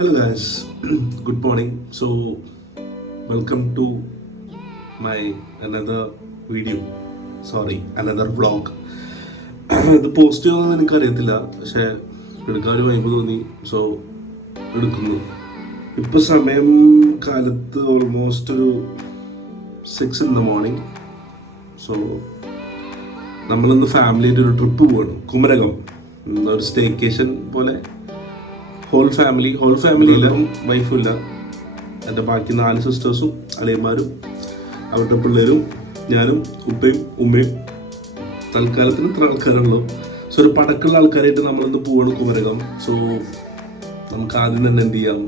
Hello guys, good morning. So welcome to my another video. Another vlog. ഇത് post ചെയ്യുമെന്ന് എനിക്കറിയത്തില്ല, പക്ഷെ എടുക്കാൻ ഒരു വൈബ് തോന്നി, സോ എടുക്കുന്നു. ഇപ്പോൾ സമയം കാലത്ത് ഓൾമോസ്റ്റ് ഒരു 6 in the morning. സോ നമ്മളിന്ന് ഫാമിലിയായിട്ട് ഒരു ട്രിപ്പ് പോകണം, കുമരകം. ഒരു സ്റ്റേക്കേഷൻ പോലെ. ഹോൾ ഫാമിലിയില്ല, വൈഫും ഇല്ല. എൻ്റെ ബാക്കി 4 സിസ്റ്റേഴ്സും അളിയന്മാരും അവരുടെ പിള്ളേരും ഞാനും ഉപ്പയും ഉമ്മയും. തൽക്കാലത്തിന് ഇത്ര ആൾക്കാരുള്ളൂ. സോ ഒരു പടക്കുള്ള ആൾക്കാരായിട്ട് നമ്മളിന്ന് പോവാണ് കുമരകം. സോ നമുക്ക് ആദ്യം തന്നെ എന്ത് ചെയ്യാം,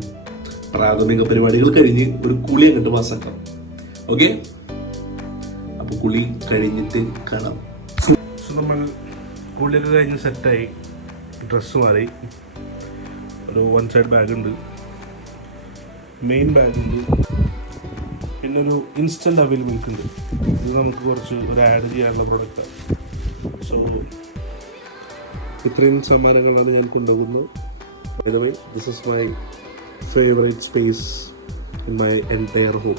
പ്രാഥമിക പരിപാടികൾ കഴിഞ്ഞ് ഒരു കുളി അങ്ങോട്ട് പാസ്സാക്കാം. ഓക്കെ, അപ്പോൾ കുളി കഴിഞ്ഞിട്ട് കാണാം. സോ നമ്മൾ കുളിയൊക്കെ കഴിഞ്ഞ് സെറ്റായി, ഡ്രസ്സ് മാറി. ഒരു 1 side ബാഗ് ഉണ്ട്, മെയിൻ ബാഗ് ഉണ്ട്, പിന്നെ ഒരു ഇൻസ്റ്റൻറ്റ് അവൈൽ മിൽക്ക് ഉണ്ട്. ഇത് നമുക്ക് ഒരു ആഡ് ചെയ്യാനുള്ള പ്രൊഡക്റ്റാണ്. സോ ഇത്രയും സമ്മാനങ്ങളാണ് ഞാൻ കൊണ്ടുപോകുന്നത്. By the way, this is my favourite space in my entire home.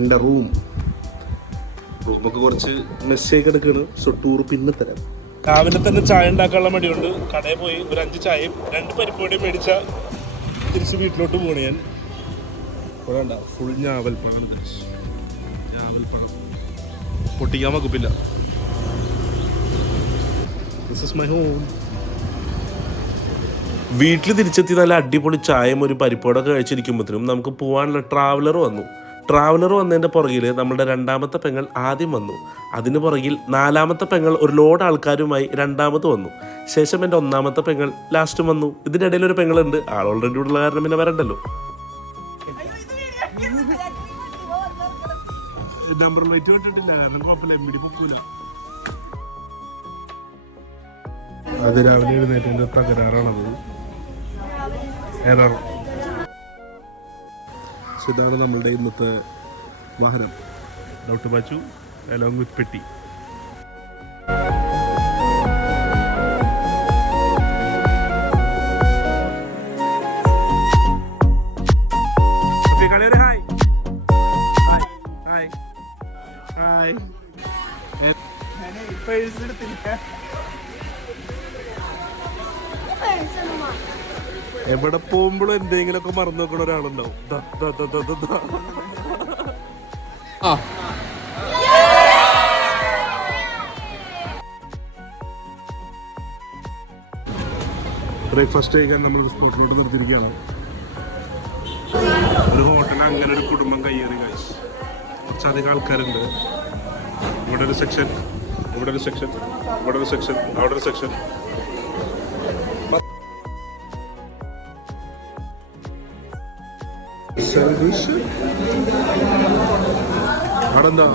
എൻ്റെ റൂമൊക്കെ കുറച്ച് മെസ്സേജ് എടുക്കുകയാണ്. സോ ടൂർ പിന്നെ തരാം. രാവിലെ തന്നെ ചായ ഉണ്ടാക്കാനുള്ള മടിയുണ്ട്. കടയിൽ പോയി ഒരു 5 ചായയും 2 പരിപ്പോടിയും മേടിച്ചാൽ തിരിച്ച് വീട്ടിലോട്ട് പോകണേ. ഞാൻ വേണ്ട, ഫുൾ ഞാവൽപ്പഴം പൊട്ടിക്കാൻ വകുപ്പില്ല. This is my home. വീട്ടിൽ തിരിച്ചെത്തി നല്ല അടിപൊളി ചായയും ഒരു പരിപ്പോടൊക്കെ കഴിച്ചിരിക്കുമ്പോഴത്തേനും നമുക്ക് പോകാനുള്ള ട്രാവലർ വന്നതിൻ്റെ പുറകിൽ നമ്മുടെ 2ാമത്തെ പെങ്ങൾ ആദ്യം വന്നു. അതിന് പുറകിൽ 4ാമത്തെ പെങ്ങൾ ഒരു ലോഡ് ആൾക്കാരുമായി 2ാമത് വന്നു. ശേഷം എൻ്റെ 1ാമത്തെ പെങ്ങൾ ലാസ്റ്റും വന്നു. ഇതിനിടയിൽ ഒരു പെങ്ങളുണ്ട്, ആൾ ഓൾറെഡി ഉള്ള കാരണം പിന്നെ വരണ്ടല്ലോ. നമ്പർ പ്ലേറ്റ് വിട്ടിട്ടില്ല, കാരണം കുഴപ്പമില്ല, എമ്മിടി പൊക്കൂല. അത് രാവിലെ എഴുന്നേറ്റിൻ്റെ തകരാറാണത്, എറർ. ഇതാണ് നമ്മളുടെ ഇന്നത്തെ വാഹനം, ഡോക്ടർ ബാച്ചു അലോങ് വിത്ത് പെട്ടി. എവിടെ പോകുമ്പോഴും എന്തെങ്കിലുമൊക്കെ മറന്നു നോക്കണ ഒരാളുണ്ടാവും. ബ്രേക്ക്ഫാസ്റ്റ് കഴിക്കാൻ നമ്മൾ സ്പോട്ടിലോട്ട് നിർത്തിയിരിക്കുകയാണ്. ഒരു ഹോട്ടലിൽ അങ്ങനെ ഒരു കുടുംബം കയ്യേറി ഗൈസ്. കുറച്ചധികം ആൾക്കാരുണ്ട്. ഇവിടെ ഒരു സെക്ഷൻ, ഇവിടെ ഒരു സെക്ഷൻ, ഇവിടെ ഒരു സെക്ഷൻ, അവിടെ ഒരു സെക്ഷൻ. അവിടെ എന്താ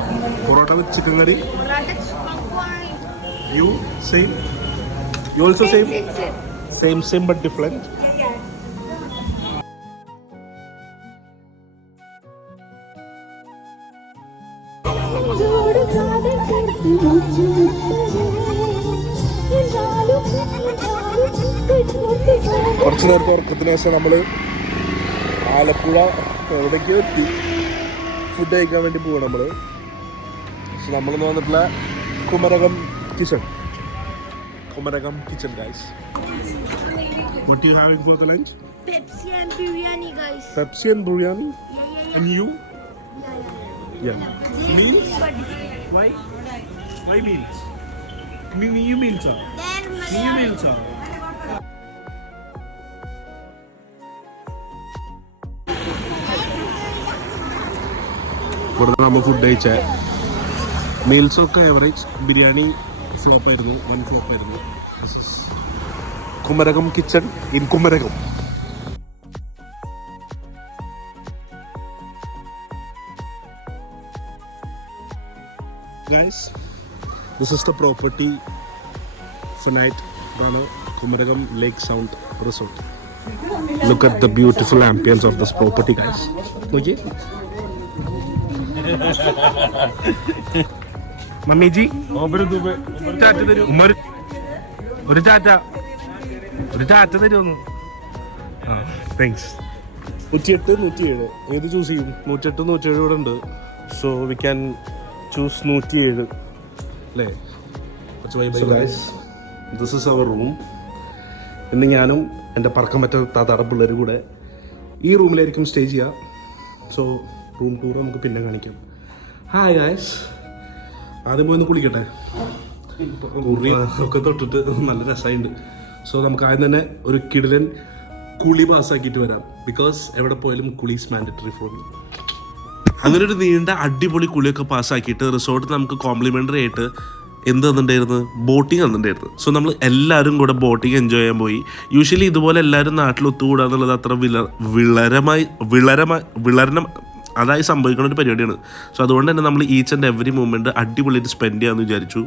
parotta with chicken curry. You same, you also same but different. കുറച്ചു നേരത്തെ ഉറക്കത്തിന് ശേഷം നമ്മള് ആലപ്പുഴ എവിടേക്ക് എത്തി. ഫുഡ് കഴിക്കാൻ വേണ്ടി പോകണം നമ്മള്. പക്ഷെ നമ്മളിന്ന് വന്നിട്ടുള്ള Kumarakom kitchen guys. What you having for the lunch? Pepsi and biryani, guys. Pepsi and biryani? Yeah. And you? Yeah. Meals? Why meals? You meals are? You meals are? ഇവിടെ നമ്മൾ ഫുഡ് കഴിച്ച മീൽസൊക്കെ ആവറേജ്. ബിരിയാണി ഫ്ലോപ്പായിരുന്നു, 1 ഫ്ലോപ്പായിരുന്നു. Kumarakom kitchen in Kumarakom. Guys, this is the property for night. Kumaragam Lake Sound Resort. Look at the beautiful ambience of this property, guys. Okay? Mummy ji chaat തരൂ, ഒരു ചാറ്റ തരുമോ? ആ താങ്ക്സ്. 108, 107 ഏത് ചൂസ് ചെയ്യും? 108, 107 ഇവിടെ ഉണ്ട്. സോ വി ക്യാൻ ചൂസ് 107 അല്ലേ? This is our room. ഇന്ന് ഞാനും എൻ്റെ പറക്കം പറ്റ താത്താടെ പിള്ളേർ കൂടെ ഈ റൂമിലായിരിക്കും സ്റ്റേ ചെയ്യുക. സോ റൂം ടൂർ നമുക്ക് പിന്നെ കാണിക്കാം. ഹായ് ഗായ്സ്, ആദ്യം പോയി ഒന്ന് കുളിക്കട്ടെ. കുറി ഒക്കെ തൊട്ടിട്ട് നല്ല രസമായിട്ടുണ്ട്. സോ നമുക്ക് ആദ്യം തന്നെ ഒരു കിടിലൻ കുളി പാസ്സാക്കിയിട്ട് വരാം. ബിക്കോസ് എവിടെ പോയാലും കുളി ഈസ് മാൻഡറ്ററി ഫോർ മീ. അങ്ങനെ ഒരു നീണ്ട അടിപൊളി കുളിയൊക്കെ പാസ്സാക്കിയിട്ട് റിസോർട്ടിൽ നമുക്ക് കോംപ്ലിമെൻ്ററി ആയിട്ട് എന്ത് തന്നിട്ടുണ്ടായിരുന്നു? ബോട്ടിങ് തന്നിട്ടുണ്ടായിരുന്നു. സോ നമ്മൾ എല്ലാവരും കൂടെ ബോട്ടിങ് എൻജോയ് ചെയ്യാൻ പോയി. യൂഷ്വലി ഇതുപോലെ എല്ലാവരും നാട്ടിൽ ഒത്തുകൂടുക എന്നുള്ളത് അത്ര വിളരണം അതായി സംഭവിക്കുന്ന ഒരു പരിപാടിയാണ്. സോ അതുകൊണ്ട് തന്നെ നമ്മൾ ഈച്ച് ആൻഡ് എവറി മൂമെൻറ്റ് അടിപൊളിയായിട്ട് സ്പെൻഡ് ചെയ്യാമെന്ന് വിചാരിച്ചു.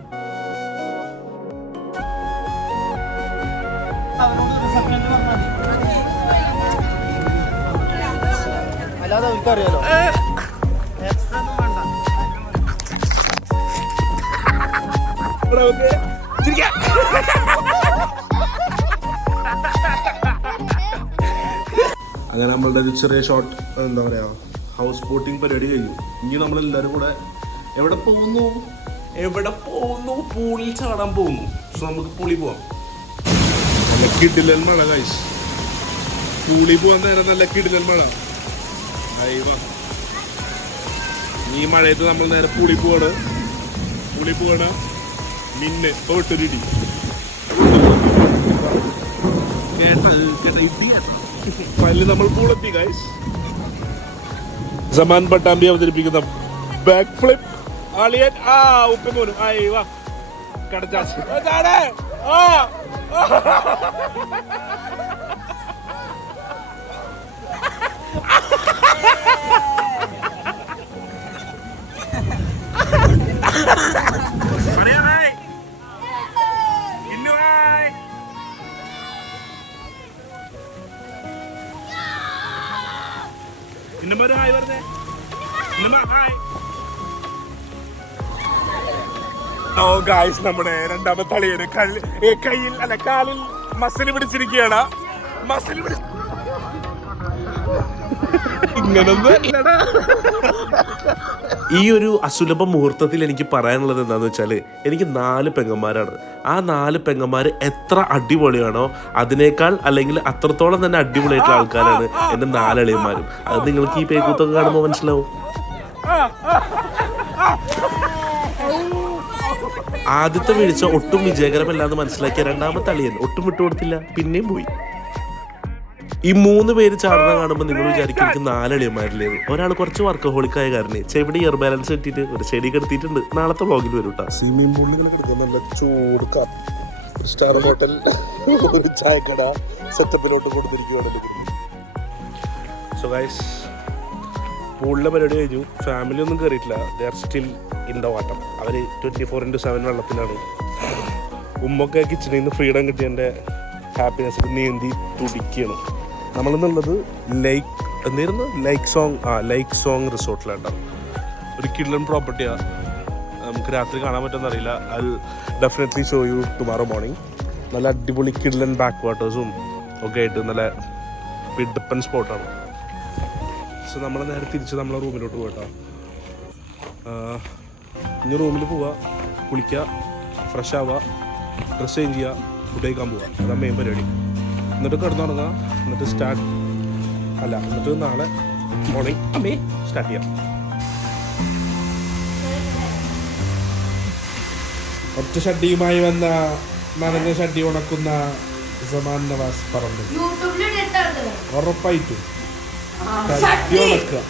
അങ്ങനെ നമ്മളുടെ ഒരു ചെറിയ ഷോർട്ട് എന്താ പറയുക ഹൗസ് ബോട്ടിങ് പരിപാടി കഴിഞ്ഞു. ഇനി നമ്മളെല്ലാവരും കൂടെ എവിടെ പോകുന്നു? പൂളിൽ ചാടാൻ പോകുന്നു. സോ നമുക്ക് പൂളിൽ പോവാം. നല്ല കിടിലൻ മഴ ഗൈസ്. പൂളിൽ പോകാൻ നേരം നല്ല കിടിലൻ മഴ. ഈ മഴയത്ത് നമ്മൾ നേരെ പൂളിൽ പോവാണ്. മിന്നെ തോട്ടൊരിടി ഫൈനലി നമ്മൾ പൂളെത്തി ഗൈസ്. സമാൻ പട്ടാമ്പി അവതരിപ്പിക്കുന്ന ബാക്ക് ഫ്ലിപ്പ്. ആളിയൻ ഉപ്പമോനും വാ കടച്ചാസ് നമ്മുടെ രണ്ടാമത്തെ അളിയന് കയ്യിൽ അല്ല കാലിൽ മസിൽ പിടിച്ചിരിക്കുകയാണ്. ഈ ഒരു അസുലഭ മുഹൂർത്തത്തിൽ എനിക്ക് പറയാനുള്ളത് എന്താണെന്ന് വെച്ചാൽ എനിക്ക് 4 പെങ്ങന്മാരാണ്. ആ 4 പെങ്ങന്മാർ എത്ര അടിപൊളിയാണോ അതിനേക്കാൾ അല്ലെങ്കിൽ അത്രത്തോളം തന്നെ അടിപൊളിയായിട്ടുള്ള ആൾക്കാരാണ് എൻ്റെ 4 അളിയന്മാരും. അത് നിങ്ങൾക്ക് ഈ പേക്കൂത്തൊക്കെ കാണുമ്പോൾ മനസ്സിലാവും. ആദ്യത്തെ വീഴ്ച ഒട്ടും വിജയകരമല്ലാന്ന് മനസ്സിലാക്കിയ രണ്ടാമത്തെ അളിയൻ ഒട്ടും വിട്ടുകൊടുത്തില്ല, പിന്നെയും പോയി. ഈ 3 പേര് ചാടുന്ന കാണുമ്പോൾ നിങ്ങൾ വിചാരിക്കും എനിക്ക് 4 അളിയന്മാരില്ലേന്ന്. ഒരാൾ കുറച്ച് വർക്കഹോളിക്കായ കാരണം ചെവിടെ ഇയർ ബാലൻസ് കിട്ടിയിട്ട് ഒരു ചെടി കെടുത്തിട്ടുണ്ട്. നാളത്തെ വ്ളോഗിൽ വരും കേട്ടോ. സ്വിമ്മിംഗ് പൂളിൽ നല്ല ചൂട് സ്റ്റാർ ഹോട്ടൽ ഒരു ചായക്കട സെറ്റപ്പിലോട്ട് കൊടുത്തിരിക്കുകയാണല്ലോ. സോ ഗൈസ്, പൂളിലെ പരിപാടി കഴിഞ്ഞു. ഫാമിലി ഒന്നും കയറിയിട്ടില്ല. They are still in the water. അവർ 24/7 വെള്ളത്തിലാണ്. ഉമ്മൊക്കെ കിച്ചണിൽ നിന്ന് ഫ്രീഡം കിട്ടിയതിൻ്റെ ഹാപ്പിനെസ്സിൽ നീന്തി തുടിക്കുകയാണ്. നമ്മളെന്നുള്ളത് ലേക്ക് സോങ് റിസോർട്ടിലാണ്. ഒരു കിഡ്ലൻ പ്രോപ്പർട്ടിയാണ്. നമുക്ക് രാത്രി കാണാൻ പറ്റുമെന്നറിയില്ല. I will definitely show you tomorrow morning. നല്ല അടിപൊളി കിഡ്ലൻ ബാക്ക് വാട്ടേഴ്സും ഒക്കെ ആയിട്ട് നല്ല പിഡപ്പൻ സ്പോട്ടാണ്. സോ നമ്മൾ നേരെ തിരിച്ച് നമ്മളെ റൂമിലോട്ട് പോകട്ടോ. ഇനി റൂമിൽ പോവുക, കുളിക്കുക, ഫ്രഷ് ആവുക, ഡ്രസ്സ് ചേഞ്ച് ചെയ്യുക, ഫുഡ് കഴിക്കാൻ പോവുക. അതാണ് മെയിൻ പരിപാടി. എന്നിട്ട് കിടന്നുറങ്ങുക. എന്നിട്ട് നാളെ മോർണിംഗ് സ്റ്റാർട്ട് ചെയ്യാം. ഒറ്റ ഷഡ്ഡിയുമായി വന്ന നനഞ്ഞ ഷഡ്ഡി ഉണക്കുന്ന സമാൻ നവാസ് പറഞ്ഞു. ഉറപ്പായിട്ടും ഷഡ്ഡി ഉണക്കുക.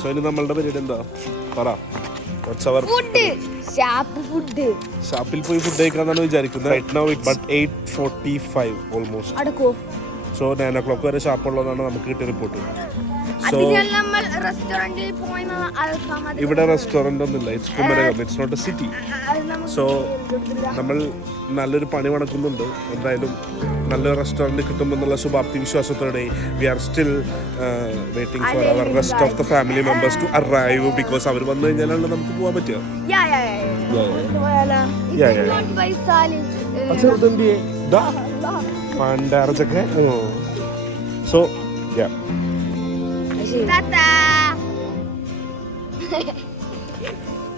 സോ ഇനി നമ്മളുടെ പരിപാടി എന്താ പറ? ഷാപ്പിൽ പോയി ഫുഡ് കഴിക്കാന്നാണ് വിചാരിക്കുന്നത്. Right now it but 8:45 almost. So 9 o'clock വരെ ഷാപ്പുള്ളതാണ് നമുക്ക് കിട്ടിയ റിപ്പോർട്ട്. നമ്മൾ റെസ്റ്റോറന്റിൽ പോയി ഇവിടെ റെസ്റ്റോറന്റ് ഒന്നുമില്ല. It's Kumarakom, it's not a city. So നമ്മൾ നല്ലൊരു പണി നടക്കുന്നുണ്ട്. എന്തായാലും നല്ലൊരു റെസ്റ്റോറൻറ്റ് കിട്ടുമെന്നുള്ള ശുഭാപ്തി വിശ്വാസത്തോടെ we are still waiting for our rest of the family members to arrive. Because അവർ വന്നു കഴിഞ്ഞാലാണ് നമുക്ക് പോകാൻ പറ്റുക. പണ്ടാറച്ചൊക്കെ സോ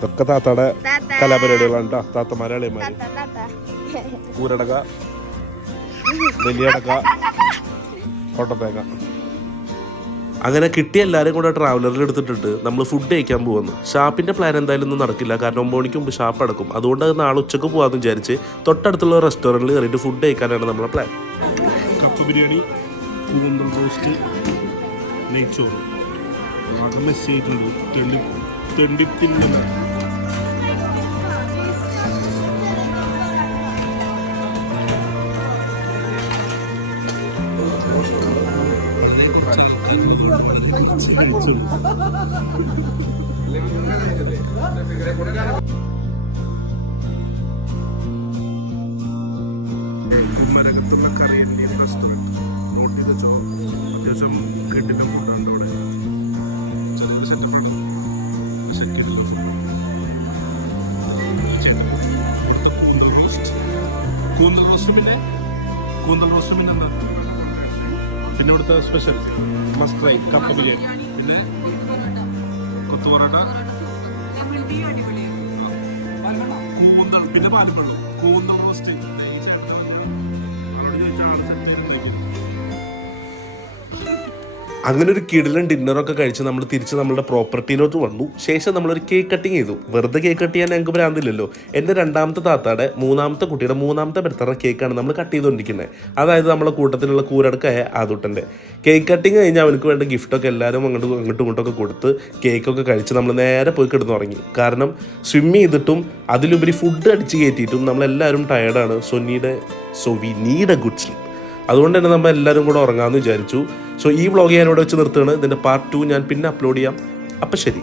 ഇതൊക്കെ താത്തയുടെ കലാപരിപാടികളാണ് കേട്ടോ. താത്തമാരെ അളിയന്മാര് ഊരടക, വലിയടക, കോട്ടത്തേക്ക. അങ്ങനെ കിട്ടിയ എല്ലാവരും കൂടെ ട്രാവലറിൽ എടുത്തിട്ടുണ്ട് നമ്മൾ ഫുഡ് കഴിക്കാൻ പോകുന്നു. ഷാപ്പിൻ്റെ പ്ലാൻ എന്തായാലും ഒന്നും നടക്കില്ല, കാരണം 9 മണിക്ക് മുമ്പ് ഷാപ്പ് അടക്കും. അതുകൊണ്ട് നാളെ ഉച്ചക്ക് പോകാമെന്ന് വിചാരിച്ച് തൊട്ടടുത്തുള്ള റെസ്റ്റോറൻറ്റിൽ കയറിയിട്ട് ഫുഡ് കഴിക്കാനാണ് നമ്മുടെ പ്ലാൻ. കപ്പ് ബിരിയാണി, കൂന്തൽ റോസ്റ്റ്, നെയ്ച്ചോറ്, മെസ്സേജ് തെണ്ടിപ്പില്ല. കുമരകത്തുള്ള കറിയന്റെയും റെസ്റ്റോറൻറ്റ് റോട്ടി വെച്ചോ അത്യാവശ്യം കെട്ടിൻ്റെ ഫുഡാണ് അവിടെ. ചെറിയൊരു സെറ്റപ്പാണ് സെറ്റ് ചെയ്തിട്ടുള്ളത്. ഇവിടുത്തെ കൂന്തൽ റോസ്റ്റ് പിന്നെ എന്താ പിന്നെ ഇവിടുത്തെ സ്പെഷ്യൽ മസ്റ്റ് ട്രൈ കപ്പ ബിരിയാണി, പിന്നെ കൊത്തു പൊറോട്ട, കൂന്തൽ, പിന്നെ പാലപ്പള്ളു, കൂന്തൽ റോസ്റ്റ്. അങ്ങനെ ഒരു കിടിലൻ ഡിന്നറൊക്കെ കഴിച്ച് നമ്മൾ തിരിച്ച് നമ്മുടെ പ്രോപ്പർട്ടിയിലോട്ട് വന്നു. ശേഷം നമ്മളൊരു കേക്ക് കട്ടിങ് ചെയ്തു. വെറുതെ കേക്ക് കട്ട് ചെയ്യാൻ ഞങ്ങൾക്ക് ഭ്രാന്തില്ലല്ലോ. എൻ്റെ രണ്ടാമത്തെ താത്താടെ മൂന്നാമത്തെ കുട്ടിയുടെ 3ാമത്തെ ബർത്ത്ഡേ കേക്കാണ് നമ്മൾ കട്ട് ചെയ്തുകൊണ്ടിരിക്കുന്നത്. അതായത് നമ്മളെ കൂട്ടത്തിലുള്ള കൂരടക്കായ ആദൂട്ടൻ്റെ. കേക്ക് കട്ടിങ് കഴിഞ്ഞ് അവനക്ക് വേണ്ട ഗിഫ്റ്റൊക്കെ എല്ലാവരും അങ്ങോട്ടും ഇങ്ങോട്ടൊക്കെ കൊടുത്ത് കേക്കൊക്കെ കഴിച്ച് നമ്മൾ നേരെ പോയി കിടന്നുറങ്ങി. കാരണം സ്വിം ചെയ്തിട്ടും അതിലുപരി ഫുഡ് അടിച്ച് കയറ്റിയിട്ടും നമ്മളെല്ലാവരും ടയേർഡാണ്. So we need a good sleep. അതുകൊണ്ട് തന്നെ നമ്മൾ എല്ലാവരും കൂടെ ഉറങ്ങാമെന്ന് വിചാരിച്ചു. സോ ഈ വ്ളോഗ് ഞാനിവിടെ വെച്ച് നിർത്തുകയാണ്. ഇതിൻ്റെ പാർട്ട് 2 ഞാൻ പിന്നെ അപ്ലോഡ് ചെയ്യാം. അപ്പം ശരി.